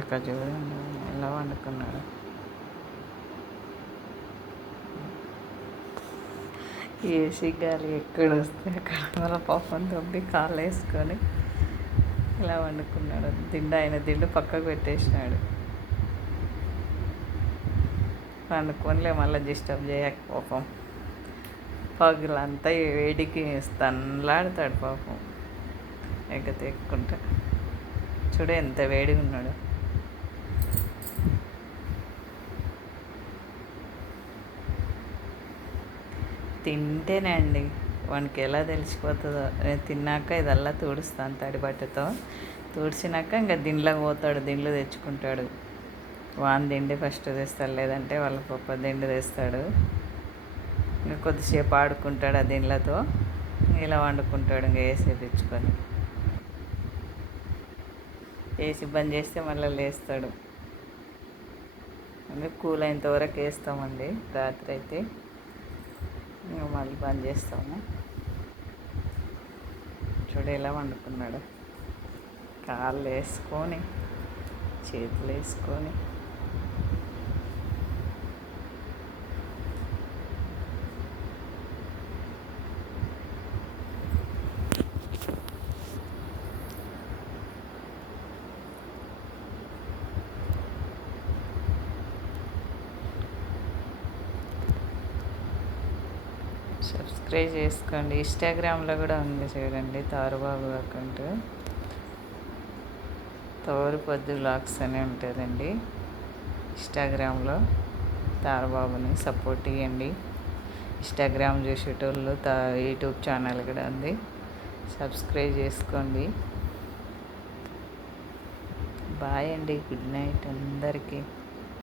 ఇక్కడ చూడండి ఎలా వండుకున్నాడు. ఏసీ గాలి ఎక్కడ వస్తే అక్కడ వాళ్ళ పాపం తొంపి కాళ్ళు వేసుకొని ఇలా వండుకున్నాడు. ఆయన దిండు పక్కకు పెట్టేసినాడు. వండుకోనిలే మళ్ళీ డిస్టర్బ్ చేయక పాపం. పగులంతా వేడికి తనలాడతాడు పాపం. తెక్కుంటా చూడు ఎంత వేడిగా ఉన్నాడు. తింటేనే అండి వానికి ఎలా తెలిసిపోతుందో. నేను తిన్నాక ఇదల్లా తుడుస్తాను తడి బట్టతో. తుడిచినాక ఇంకా దిండ్లోకి పోతాడు, దిండ్లు తెచ్చుకుంటాడు. వాన్ దిండి ఫస్ట్ తెస్తాడు, లేదంటే వాళ్ళ పప్ప దిండు తెస్తాడు. ఇంకా కొద్దిసేపు ఆడుకుంటాడు ఆ దిండ్లతో. ఇలా వండుకుంటాడు ఇంకా ఏసీ తెచ్చుకొని. ఏసీ బంద్ చేస్తే మళ్ళీ లేస్తాడు. ఇంకా కూల్ అయినంత వరకు వేస్తామండి రాత్రి అయితే. ఇంకా మళ్ళీ బంద్ చేస్తాము. చూడు ఎలా వండుకున్నాడు. కాళ్ళు వేసుకొని చేతులు వేసుకొని సబ్స్క్రైబ్ చేసుకోండి. ఇన్స్టాగ్రామ్లో కూడా ఉంది చూడండి, తారుబాబు అకౌంట్. తోరుపొద్దు వ్లాగ్స్ అని ఉంటుందండి ఇన్స్టాగ్రామ్లో. తారుబాబుని సపోర్ట్ ఇవ్వండి. ఇన్స్టాగ్రామ్ చూసేటోళ్ళు యూట్యూబ్ ఛానల్ కూడా ఉంది, సబ్స్క్రైబ్ చేసుకోండి. బాయ్ అండి, గుడ్ నైట్ అందరికీ.